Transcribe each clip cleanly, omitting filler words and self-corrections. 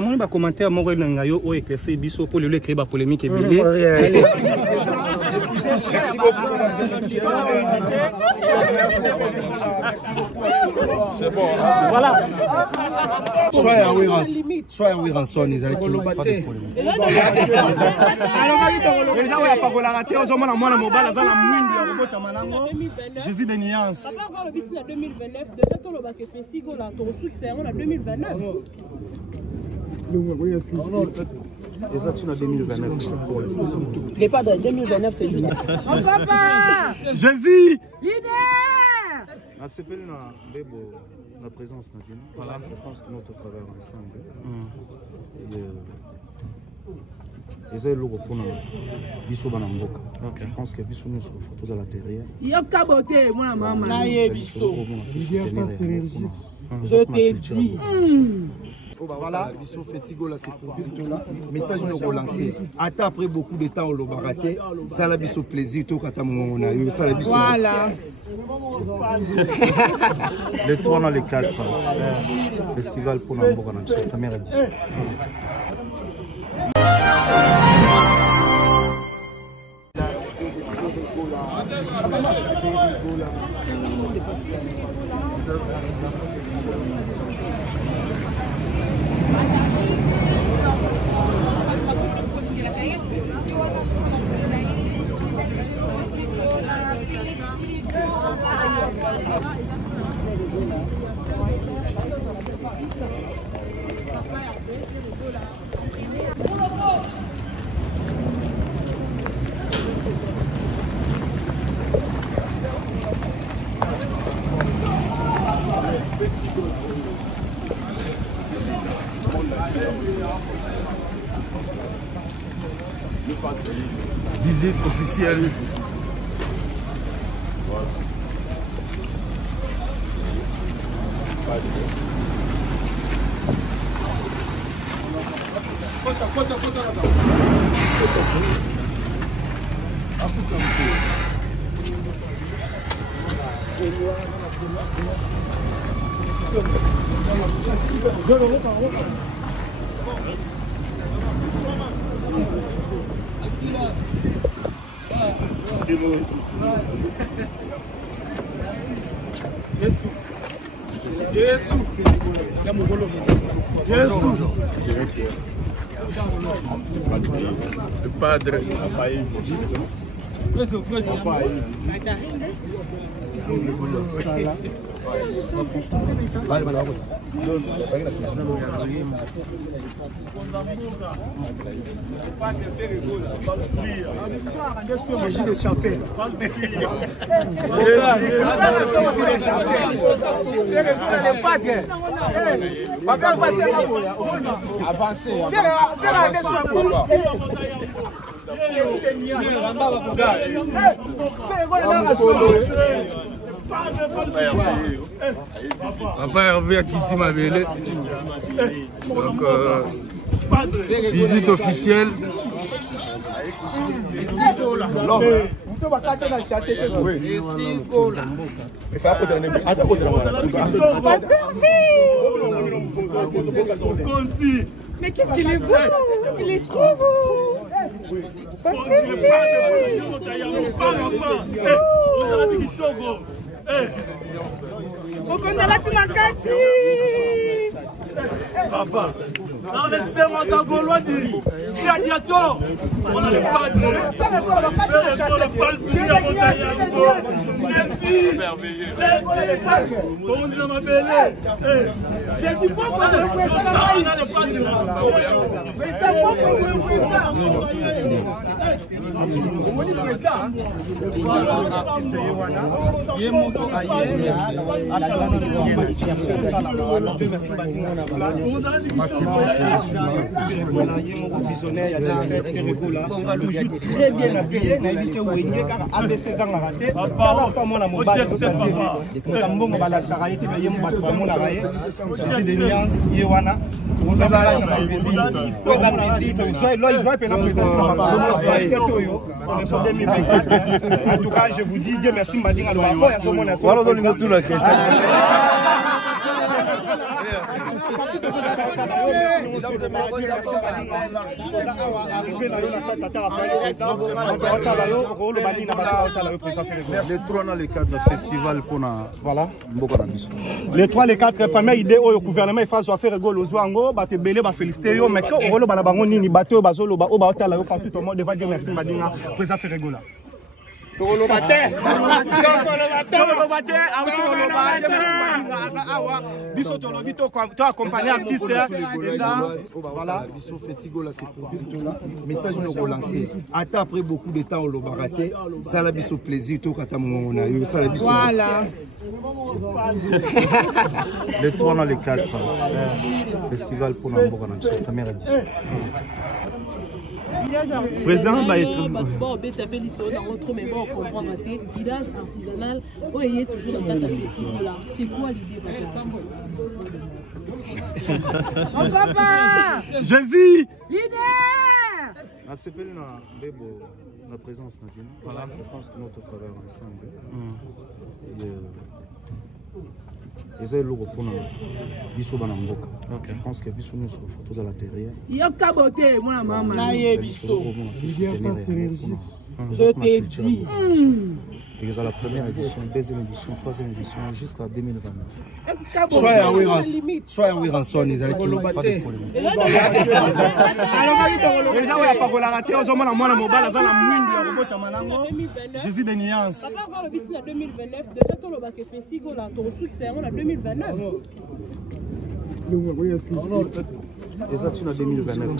Moi, je commentaire mon rengayo au éclairci biso pour le créer la polémique et Merci beaucoup. C'est bon. Voilà. Soyez à Wiranson, ils allaient pas de problème. Jésus de nuances. Avant le 2029, déjà tout le bac festival là, ton succès c'est en 2029. Et ça, tu as 2029. Les pas de 2029, c'est juste. Oh papa! Jésus! Leader! On s'appelle la présence nationale. Voilà, je pense que notre travail ensemble. Et c'est le lourd pour nous. Bissou Banamboka. Je pense que Bissou nous sur photo de la derrière. Il y a caboté, moi, maman. Bissou. Je t'ai dit. Voilà, Bissou Festival, c'est pour dire là. Message nous relancer. Attends, après beaucoup de temps, on l'a baraté. Ça l'a Bissou plaisir, tout quand on a eu. Ça l'a Bissou. Voilà. Les 3 dans les 4. Festival pour Namboka, notre première édition. Visite officielle. Le padre. J'ai des chapelles. Papa Hervé a quitté ma vélée. Donc, visite officielle. Mais qu'est-ce qu'il est beau! Il est trop beau! Papa, non, laissez-moi ça pour l'autre. Il y a bientôt. On a le padre. Le padre sur la montagne. Jésus. Jésus. Comment vous m'appelez? J'ai dit pourquoi on a le très bien habillé, n'a évité où il y a car ABC ans raté. Pas moi la mobile, ça dit. Nous avons la sarayete, mais il y a mon raye. Jésus de nuances, Yewana. Vous avez la visite. Vous avez la visite. Là, ils vont présenter en tout cas, je vous dis Dieu merci, Mbadinga. Voilà, donnez-moi tout la question. Les 3 dans les 4 festivals pour voilà. Les 3 les 4 première idée au gouvernement il faut faire rigolo ozwango ba te belé ba féliciter yo mais ko rolo bana bango nini bato bazolo ba o ba otala yo partout tout le monde devant dire merci badinga président faire rigolo. Tolo bate. Biso tolo bito to accompagner artiste voilà biso festival là c'est pour là message nous relancer attends après beaucoup de temps on le baraté ça la biso plaisir to kata mon na yo ça la biso Voilà. les 3 dans les 4 festival pour la première édition. Président va être village artisanal toujours dans le festival là. C'est quoi l'idée papa? Jésus. La CPL la présence nationale. Voilà, je pense que notre travail ensemble. Et ça, le repos biso banamboka. Je pense que biso nous sur photo de la derrière. Yo kaboté moi maman. Biso. Je t'ai dit. Et c'est la première édition, deuxième édition, troisième édition, jusqu'à 2029. Soyez en rançon, ils ont pas de problème. Jésus de Niance. Papa voir le but en 2029, déjà tout le bac festival là, ton sou qui c'est en 2029. Et ça, tu as 2029.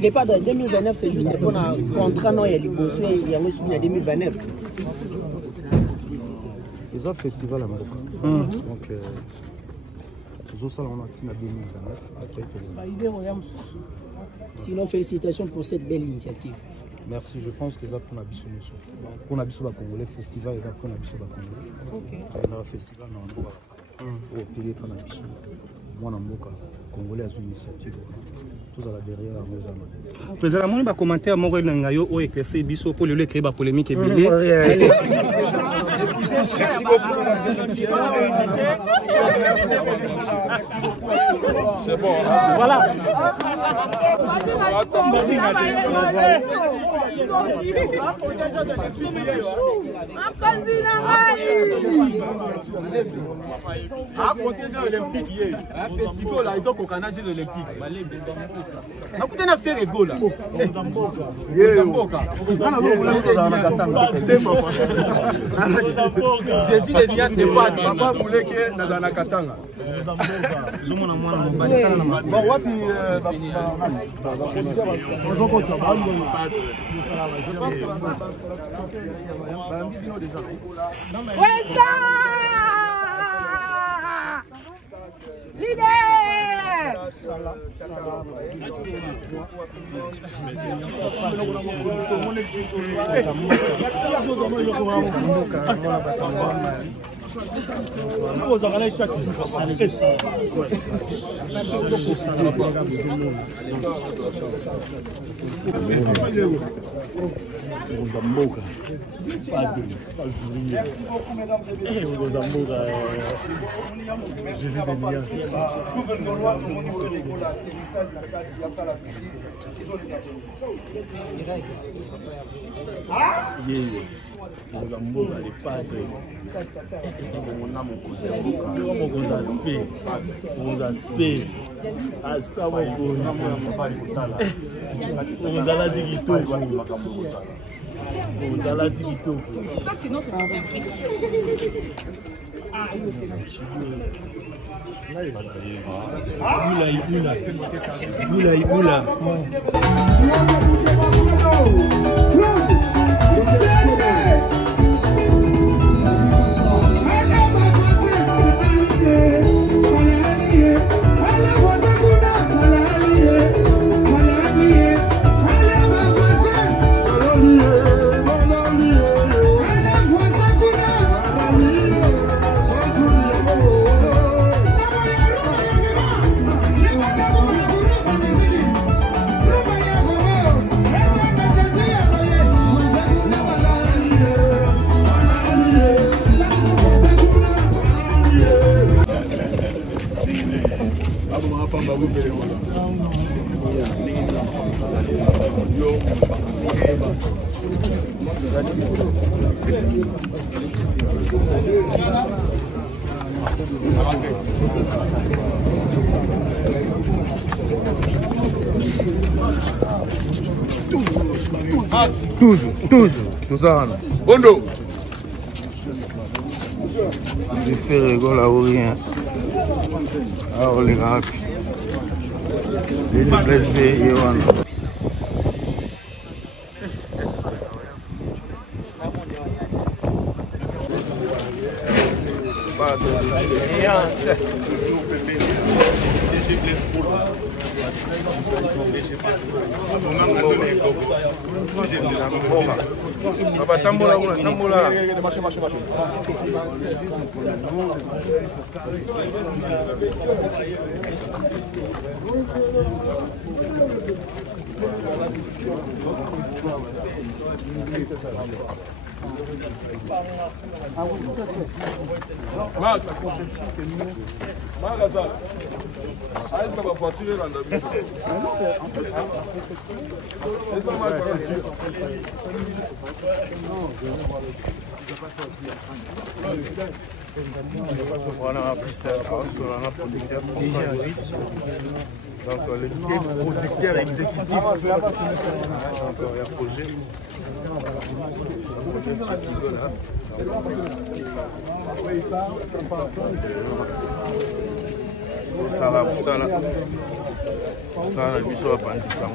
Les pas de 2029, c'est juste pour un contrat, non, il y a les bossés, il y a un 2029. Les autres festivals à Maroc. Donc, toujours ça, on a 2029. Après, sinon, félicitations pour cette belle initiative. Merci, je pense que ça pour la pour la Congolais festival et pour la Congolais. OK. Le festival dans le au pays pour la moi dans le Congolais a une initiative. Tout ça là derrière la maison. Président, moi, je commentaire moi ngayo o éclaircir biso pour le créer ba polémique et belé. Merci beaucoup. C'est bon. Voilà. Jésus de Nia c'est pas Papa voulait que dans la Katanga. Jésus de Niance. Toujours. Bondo. J'ai fait rigoler ou rien. Alors les gars, les places de Yohan. Tambola. Voilà un artiste, un producteur français. Donc le producteur exécutif. Donc il y a un projet. Ça la biso va prendre ça.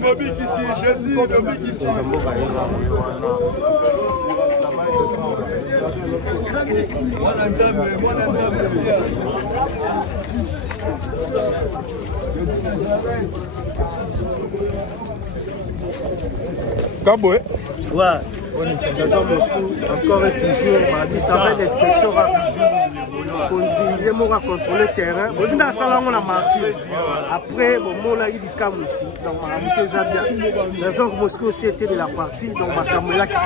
Mobic ici, Jésus, Mobic ici. Kaboué. Ouais. Dans Moscou, encore et toujours, il travaille l'inspection à continuer à contrôler le terrain. On a ça là, on a marqué. Après, bon, là, il y a aussi. Donc, on a mis ça bien. Dans Moscou aussi était de la partie, donc on a mis là qui